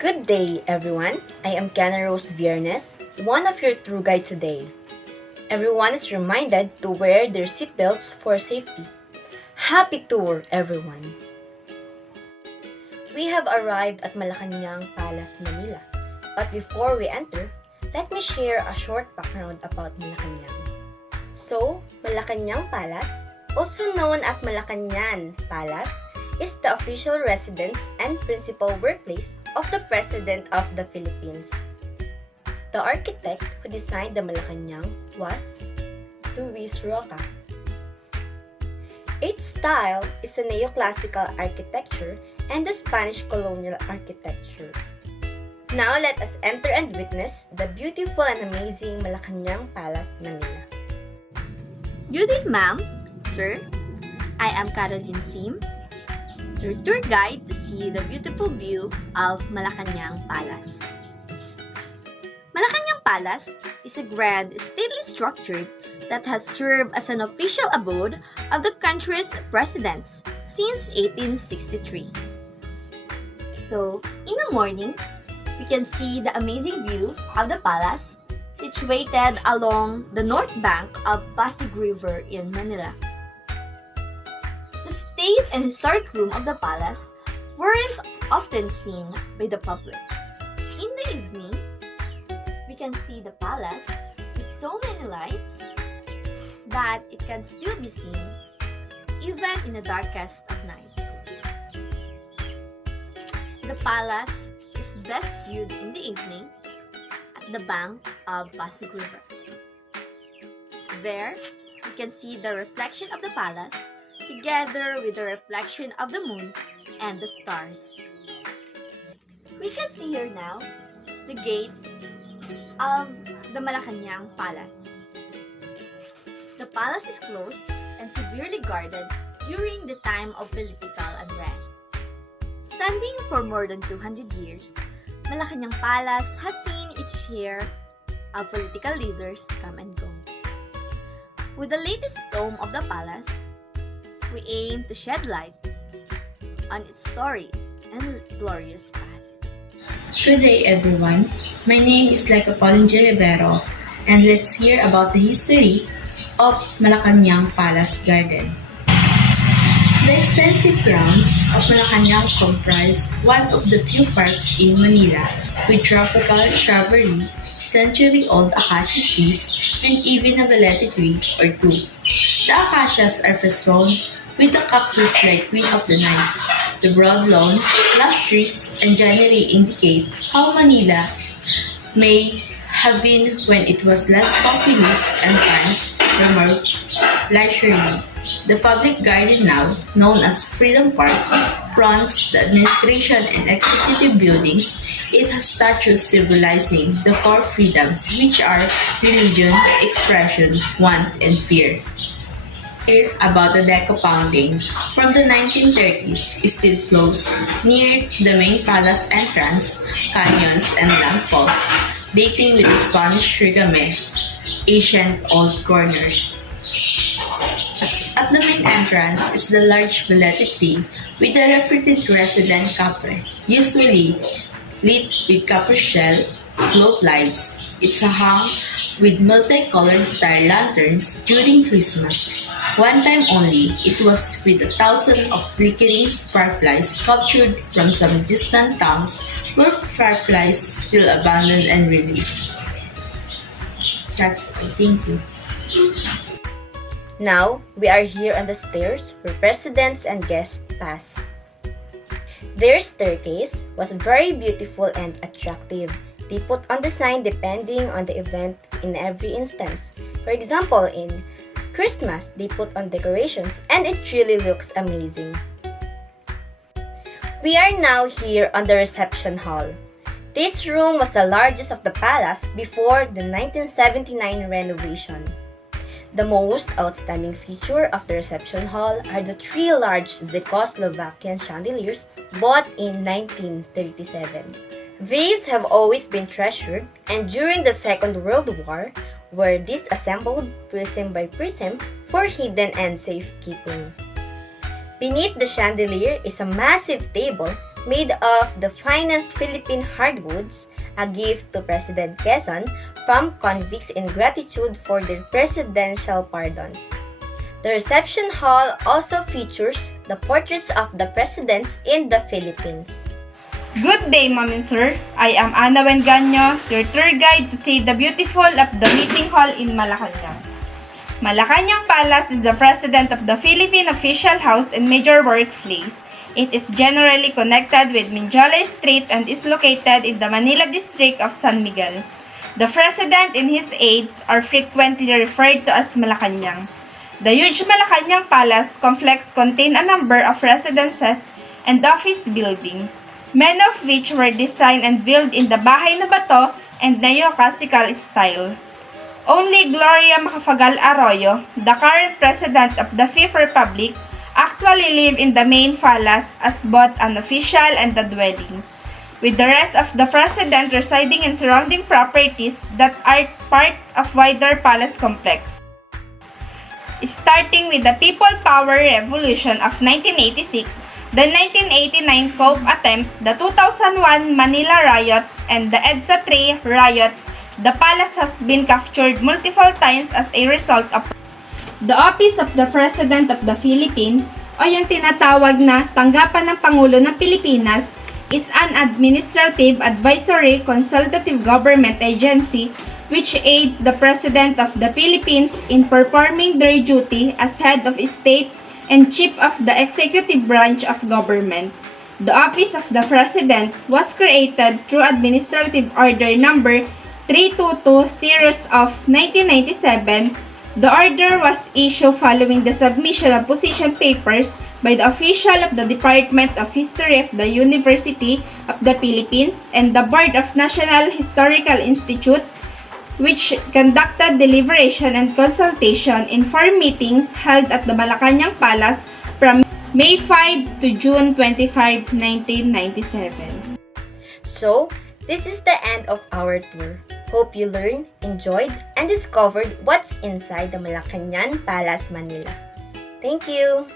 Good day, everyone. I am Kiana Rose Viernes, one of your tour guide today. Everyone is reminded to wear their seatbelts for safety. Happy tour, everyone! We have arrived at Malacañang Palace, Manila. But before we enter, let me share a short background about Malacañang. So, Malacañang Palace, also known as Malacañan Palace, is the official residence and principal workplace of the President of the Philippines. The architect who designed the Malacañang was Luis Roca. Its style is a neoclassical architecture and the Spanish colonial architecture. Now let us enter and witness the beautiful and amazing Malacañang Palace, Manila. Good day, ma'am, sir. I am Caroline Sim, your tour guide to see the beautiful view of Malacañang Palace. Malacañang Palace is a grand, stately structure that has served as an official abode of the country's presidents since 1863. So, in the morning, we can see the amazing view of the palace situated along the north bank of Pasig River in Manila. The state and historic room of the palace weren't often seen by the public. In the evening, we can see the palace with so many lights that it can still be seen even in the darkest of nights. The palace is best viewed in the evening at the bank of Pasig River. There, you can see the reflection of the palace together with the reflection of the moon and the stars. We can see here now the gate of the Malacañang Palace. The palace is closed and severely guarded during the time of political unrest. Standing for more than 200 years, Malacañang Palace has seen its share of political leaders come and go. With the latest dome of the palace, we aim to shed light on its story and glorious past. Good day, everyone. My name is Laika Paulinja Rivero, and let's hear about the history of Malacañang Palace Garden. The extensive grounds of Malacañang comprise one of the few parks in Manila with tropical shrubbery, century-old acacia trees, and even a velete tree or two. The acacias are festooned with the cactus like Queen of the Night. The broad lawns, lush trees, and greenery indicate how Manila may have been when it was less populous and times were more leisurely. The public garden now, known as Freedom Park, fronts the administration and executive buildings. It has statues symbolizing the four freedoms, which are religion, expression, want, and fear. Here about the deco pounding from the 1930s still flows near the main palace entrance, canyons, and lampposts, dating with the Spanish regime, ancient old corners. At the main entrance is the large velete tree with the reputed resident capre, usually lit with copper shell globe lights. It's hung with multicolored star lanterns during Christmas. One time only, it was with 1,000 of flickering fireflies captured from some distant towns where fireflies still abandoned and released. That's all. Thank you. Now, we are here on the stairs where presidents and guests pass. Their staircase was very beautiful and attractive. They put on the sign depending on the event in every instance. For example, in Christmas, they put on decorations and it really looks amazing. We are now here on the reception hall. This room was the largest of the palace before the 1979 renovation. The most outstanding feature of the reception hall are the three large Czechoslovakian chandeliers bought in 1937. These have always been treasured, and during the Second World War, were disassembled prism by prism for hidden and safekeeping. Beneath the chandelier is a massive table made of the finest Philippine hardwoods, a gift to President Quezon from convicts in gratitude for their presidential pardons. The reception hall also features the portraits of the presidents in the Philippines. Good day, Ma'am and Sir. I am Ana Wenganyo, your tour guide to see the beautiful of the meeting hall in Malacañan. Malacañang Palace is the president of the Philippine official house and major workplace. It is generally connected with Minjola Street and is located in the Manila district of San Miguel. The president and his aides are frequently referred to as Malacañang. The huge Malacañang Palace complex contains a number of residences and office buildings, many of which were designed and built in the Bahay na Bato and neoclassical style. Only Gloria Macapagal Arroyo, the current president of the Fifth Republic, actually live in the main palace as both an official and a dwelling, with the rest of the president residing in surrounding properties that are part of wider palace complex. Starting with the People Power Revolution of 1986, the 1989 coup attempt, the 2001 Manila riots, and the EDSA 3 riots, the palace has been captured multiple times as a result of the Office of the President of the Philippines, o yung tinatawag na Tanggapan ng Pangulo ng Pilipinas, is an administrative, advisory, consultative government agency which aids the President of the Philippines in performing their duty as head of state and chief of the executive branch of government. The Office of the President was created through Administrative Order Number 322 Series of 1997. The order was issued following the submission of position papers by the official of the Department of History of the University of the Philippines and the Board of National Historical Institute, which conducted deliberation and consultation in 4 meetings held at the Malacañang Palace from May 5 to June 25, 1997. So, this is the end of our tour. Hope you learned, enjoyed, and discovered what's inside the Malacañang Palace, Manila. Thank you!